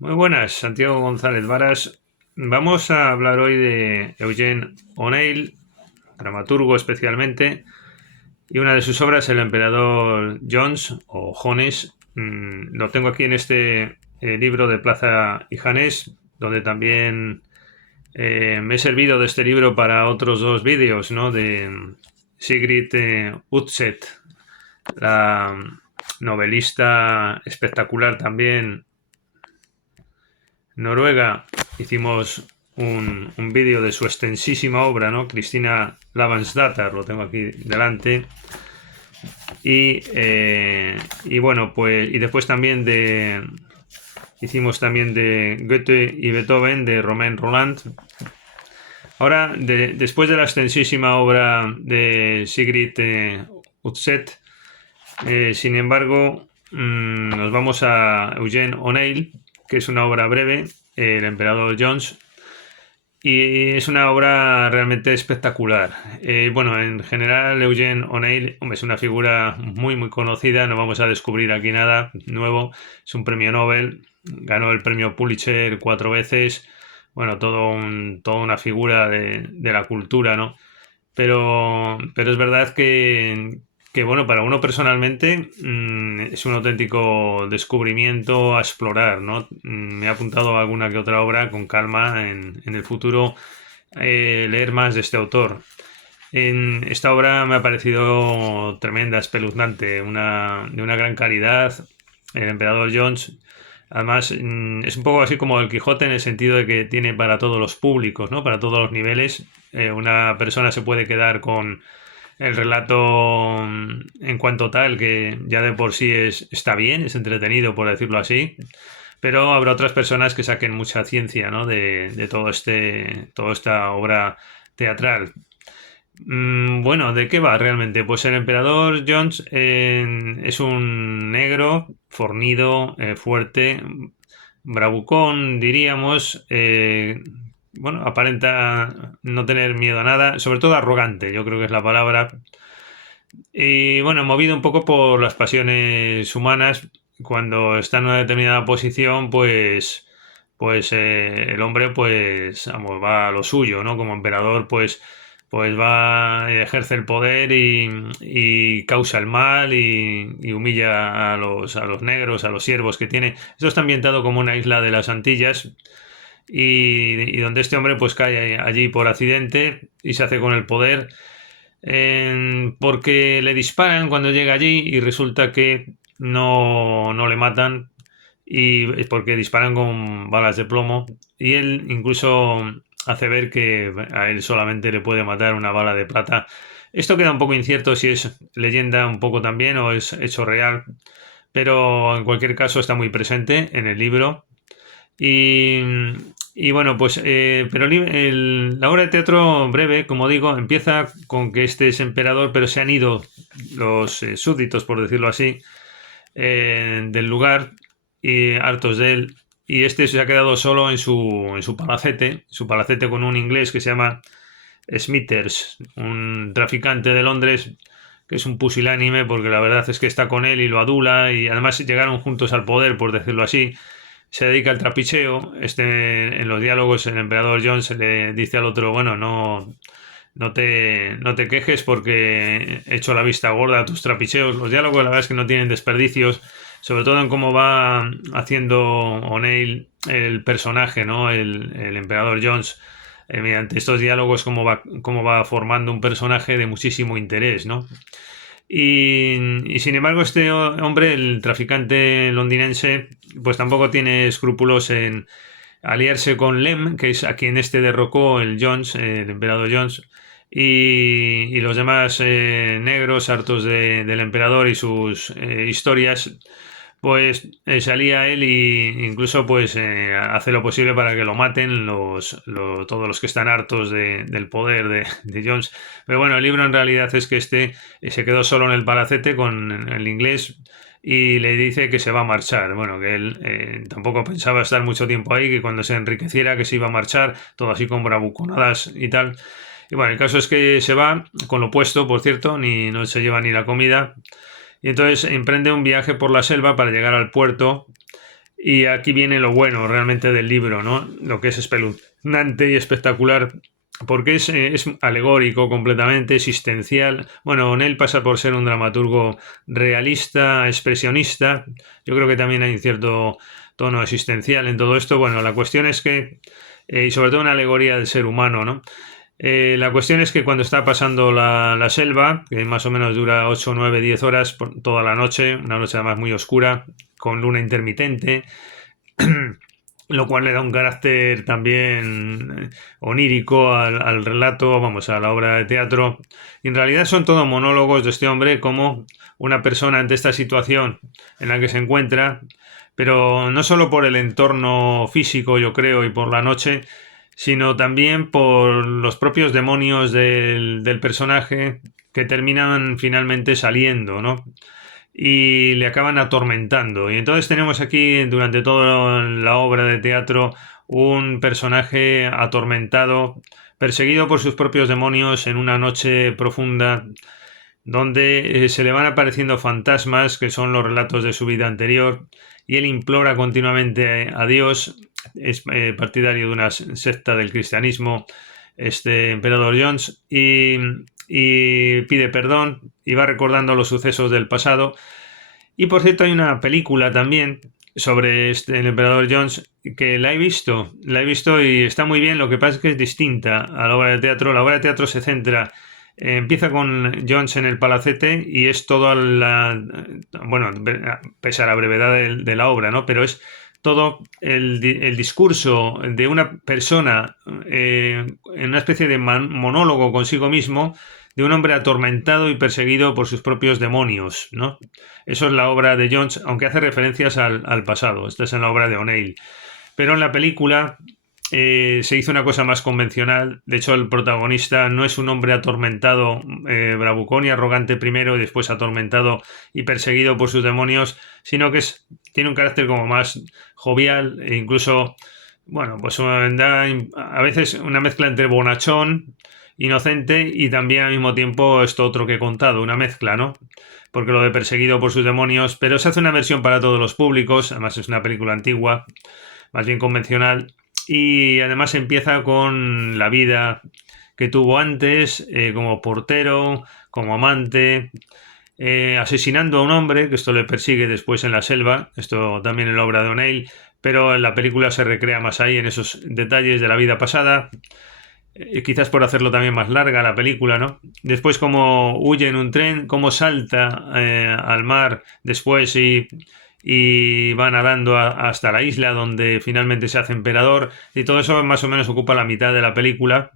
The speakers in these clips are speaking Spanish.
Muy buenas, Santiago González Varas. Vamos a hablar hoy de Eugene O'Neill, dramaturgo especialmente, y una de sus obras, El emperador Jones o Jones. Lo tengo aquí en este libro de Plaza y Janés, donde también me he servido de este libro para otros dos vídeos, ¿no? De Sigrid Undset, la novelista espectacular también Noruega. Hicimos un vídeo de su extensísima obra, ¿no? Cristina Lavansdatter, lo tengo aquí delante. Y bueno, pues, y después también hicimos también de Goethe y Beethoven, de Romain Rolland. Ahora, después de la extensísima obra de Sigrid Undset, sin embargo, nos vamos a Eugene O'Neill, que es una obra breve, El emperador Jones, y es una obra realmente espectacular. Bueno, en general, Eugene O'Neill, hombre, es una figura muy, muy conocida, no vamos a descubrir aquí nada nuevo. Es un premio Nobel, ganó el premio Pulitzer 4 veces. Bueno, toda una figura de la cultura, ¿no? Pero es verdad que, bueno, para uno personalmente es un auténtico descubrimiento a explorar, ¿no? Me he apuntado a alguna que otra obra con calma en el futuro, leer más de este autor. En esta obra me ha parecido tremenda, espeluznante, de una gran calidad. El emperador Jones, además, es un poco así como el Quijote en el sentido de que tiene para todos los públicos, ¿no? Para todos los niveles. Una persona se puede quedar con el relato en cuanto tal, que ya de por sí está bien, es entretenido, por decirlo así. Pero habrá otras personas que saquen mucha ciencia, ¿no? De toda esta obra teatral. Bueno, ¿de qué va realmente? Pues el emperador Jones es un negro fornido, fuerte, bravucón, diríamos. Bueno, aparenta no tener miedo a nada, sobre todo arrogante, yo creo que es la palabra. Y bueno, movido un poco por las pasiones humanas, cuando está en una determinada posición, pues el hombre pues vamos, va a lo suyo, ¿no? Como emperador, pues va, ejerce el poder y causa el mal y humilla a los negros, a los siervos que tiene. Esto está ambientado como una isla de las Antillas y donde este hombre pues cae allí por accidente y se hace con el poder porque le disparan cuando llega allí y resulta que no le matan y porque disparan con balas de plomo y él incluso hace ver que a él solamente le puede matar una bala de plata. Esto queda un poco incierto si es leyenda un poco también o es hecho real, pero en cualquier caso está muy presente en el libro y, y bueno, pues, pero la obra de teatro breve, como digo, empieza con que este es emperador, pero se han ido los súbditos, por decirlo así, del lugar y hartos de él. Y este se ha quedado solo en su palacete con un inglés que se llama Smithers, un traficante de Londres que es un pusilánime porque la verdad es que está con él y lo adula y además llegaron juntos al poder, por decirlo así. Se dedica al trapicheo. En los diálogos el emperador John se le dice al otro, bueno, no te quejes porque he hecho la vista gorda a tus trapicheos. Los diálogos la verdad es que no tienen desperdicios, sobre todo en cómo va haciendo O'Neill el personaje, ¿no? El emperador Jones, mediante estos diálogos cómo va formando un personaje de muchísimo interés, ¿no? Y sin embargo, este hombre, el traficante londinense, pues tampoco tiene escrúpulos en aliarse con Lem, que es a quien este derrocó el Jones, el emperador Jones, y los demás negros, hartos del emperador y sus historias, pues se alía a él y incluso pues hace lo posible para que lo maten todos los que están hartos del poder de Jones. Pero bueno, el libro en realidad es que este se quedó solo en el palacete con el inglés y le dice que se va a marchar. Bueno, que él tampoco pensaba estar mucho tiempo ahí, que cuando se enriqueciera que se iba a marchar, todo así con bravuconadas y tal. Y bueno, el caso es que se va con lo puesto, por cierto, ni no se lleva ni la comida. Y entonces emprende un viaje por la selva para llegar al puerto Y aquí viene lo bueno realmente del libro, ¿no? Lo que es espeluznante y espectacular, porque es alegórico completamente, existencial. Bueno, O'Neill pasa por ser un dramaturgo realista, expresionista. Yo creo que también hay un cierto tono existencial en todo esto. Bueno, la cuestión es que, y sobre todo una alegoría del ser humano, ¿no? La cuestión es que cuando está pasando la selva, que más o menos dura 8, 9, 10 horas por toda la noche, una noche además muy oscura, con luna intermitente, lo cual le da un carácter también onírico al relato, vamos, a la obra de teatro. Y en realidad son todos monólogos de este hombre como una persona ante esta situación en la que se encuentra, pero no solo por el entorno físico, yo creo, y por la noche, sino también por los propios demonios del personaje que terminan finalmente saliendo, ¿no? Y le acaban atormentando. Y entonces tenemos aquí, durante toda la obra de teatro, un personaje atormentado, perseguido por sus propios demonios en una noche profunda, donde se le van apareciendo fantasmas, que son los relatos de su vida anterior, y él implora continuamente a Dios, es partidario de una secta del cristianismo, este emperador Jones, y pide perdón y va recordando los sucesos del pasado. Y por cierto, hay una película también sobre el emperador Jones que la he visto y está muy bien. Lo que pasa es que es distinta a la obra de teatro. La obra de teatro se centra, empieza con Jones en el palacete y es toda bueno, pese a la brevedad de la obra, ¿no? Pero es todo el discurso de una persona en una especie de monólogo consigo mismo, de un hombre atormentado y perseguido por sus propios demonios, ¿no? Eso es la obra de Jones, aunque hace referencias al pasado. Esta es en la obra de O'Neill. Pero en la película se hizo una cosa más convencional. De hecho, el protagonista no es un hombre atormentado, bravucón y arrogante primero y después atormentado y perseguido por sus demonios, sino que tiene un carácter como más jovial e incluso, bueno, pues da a veces una mezcla entre bonachón, inocente y también al mismo tiempo esto otro que he contado, una mezcla, ¿no? Porque lo de perseguido por sus demonios, pero se hace una versión para todos los públicos, además es una película antigua, más bien convencional, y además empieza con la vida que tuvo antes, como portero, como amante, asesinando a un hombre, que esto le persigue después en la selva, esto también en la obra de O'Neill, pero en la película se recrea más ahí en esos detalles de la vida pasada, quizás por hacerlo también más larga la película, ¿no? Después como huye en un tren, cómo salta al mar después y va nadando hasta la isla donde finalmente se hace emperador, y todo eso más o menos ocupa la mitad de la película,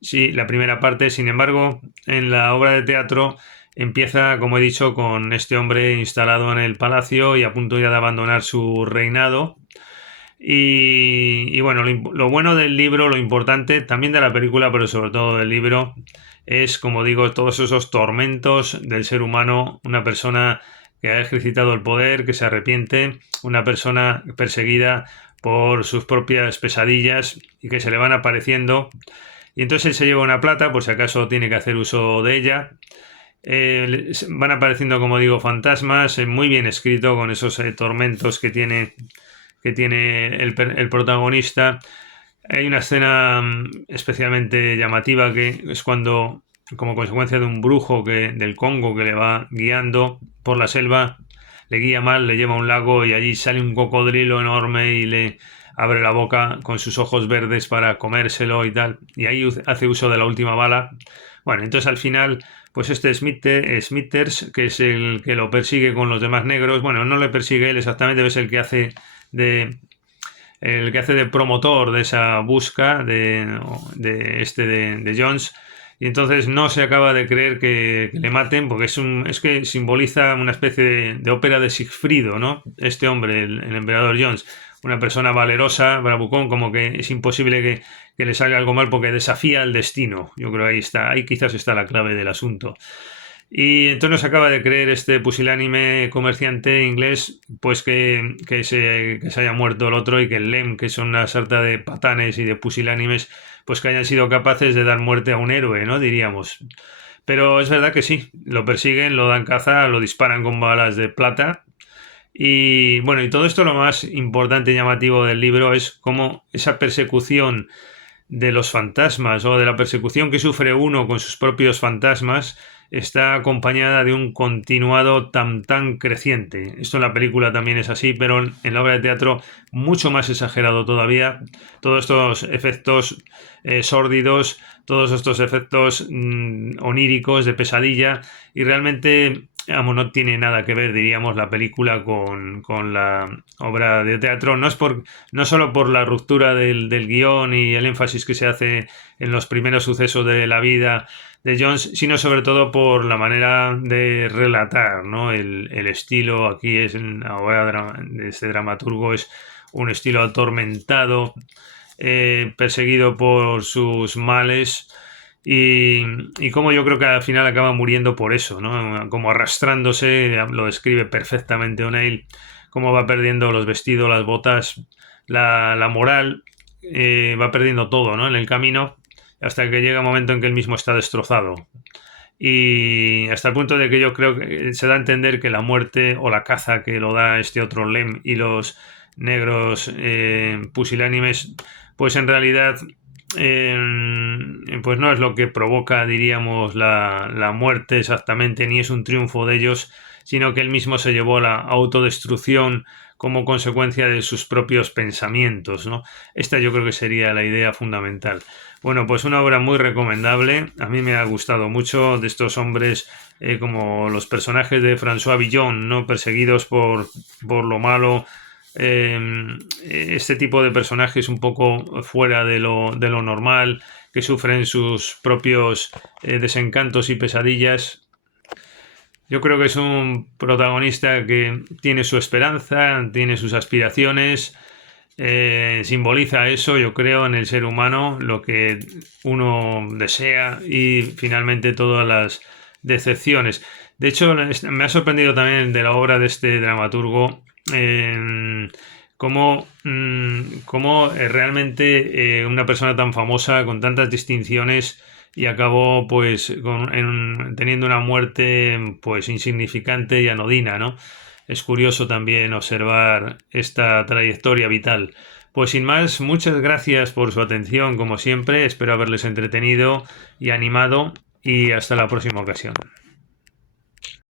sí, la primera parte. Sin embargo, en la obra de teatro empieza, como he dicho, con este hombre instalado en el palacio y a punto ya de abandonar su reinado. Y bueno, lo bueno del libro, lo importante también de la película, pero sobre todo del libro, es, como digo, todos esos tormentos del ser humano, una persona que ha ejercitado el poder, que se arrepiente, una persona perseguida por sus propias pesadillas y que se le van apareciendo. Y entonces él se lleva una plata, por si acaso tiene que hacer uso de ella. Van apareciendo, como digo, fantasmas, muy bien escrito, con esos tormentos que tiene el protagonista. Hay una escena especialmente llamativa que es cuando, como consecuencia de un brujo del Congo que le va guiando por la selva, le guía mal, le lleva a un lago y allí sale un cocodrilo enorme y le abre la boca con sus ojos verdes para comérselo y tal. Y ahí hace uso de la última bala. Bueno, entonces al final, pues este Smithers, que es el que lo persigue con los demás negros, bueno, no le persigue él exactamente, es el que hace de promotor de esa busca de Jones, y entonces no se acaba de creer que le maten, porque es que simboliza una especie de ópera de Sigfrido, ¿no? Este hombre, el emperador Jones, una persona valerosa, bravucón, como que es imposible que le salga algo mal porque desafía el destino. Yo creo que ahí quizás está la clave del asunto. Y entonces nos acaba de creer este pusilánime comerciante inglés, pues que se haya muerto el otro y que el Lem, que son una sarta de patanes y de pusilánimes, pues que hayan sido capaces de dar muerte a un héroe, ¿no? Diríamos. Pero es verdad que sí, lo persiguen, lo dan caza, lo disparan con balas de plata Y bueno, y todo esto lo más importante y llamativo del libro es cómo esa persecución de los fantasmas o de la persecución que sufre uno con sus propios fantasmas está acompañada de un continuado tan creciente. Esto en la película también es así, pero en la obra de teatro mucho más exagerado todavía. Todos estos efectos sórdidos, todos estos efectos oníricos de pesadilla, y realmente vamos, no tiene nada que ver, diríamos, la película con la obra de teatro. No solo por la ruptura del guión y el énfasis que se hace en los primeros sucesos de la vida de Jones, sino sobre todo por la manera de relatar, ¿no? El estilo aquí es en la obra de este dramaturgo es un estilo atormentado, perseguido por sus males. Y como yo creo que al final acaba muriendo por eso, ¿no? Como arrastrándose, lo describe perfectamente O'Neill, cómo va perdiendo los vestidos, las botas, la moral, va perdiendo todo, ¿no? En el camino, hasta que llega un momento en que él mismo está destrozado. Y hasta el punto de que yo creo que se da a entender que la muerte o la caza que lo da este otro Lem y los negros pusilánimes, pues en realidad pues no es lo que provoca, diríamos, la muerte exactamente, ni es un triunfo de ellos, sino que él mismo se llevó a la autodestrucción como consecuencia de sus propios pensamientos, ¿no? Esta yo creo que sería la idea fundamental. Bueno, pues una obra muy recomendable. A mí me ha gustado mucho de estos hombres como los personajes de François Villon, ¿no? Perseguidos por lo malo. Este tipo de personajes un poco fuera de lo normal, que sufren sus propios desencantos y pesadillas. Yo creo que es un protagonista que tiene su esperanza, tiene sus aspiraciones, simboliza eso, yo creo, en el ser humano, lo que uno desea y finalmente todas las decepciones. De hecho, me ha sorprendido también de la obra de este dramaturgo cómo realmente una persona tan famosa con tantas distinciones y acabó pues teniendo una muerte pues insignificante y anodina, ¿no? Es curioso también observar esta trayectoria vital. Pues sin más, muchas gracias por su atención, como siempre. Espero haberles entretenido y animado y hasta la próxima ocasión.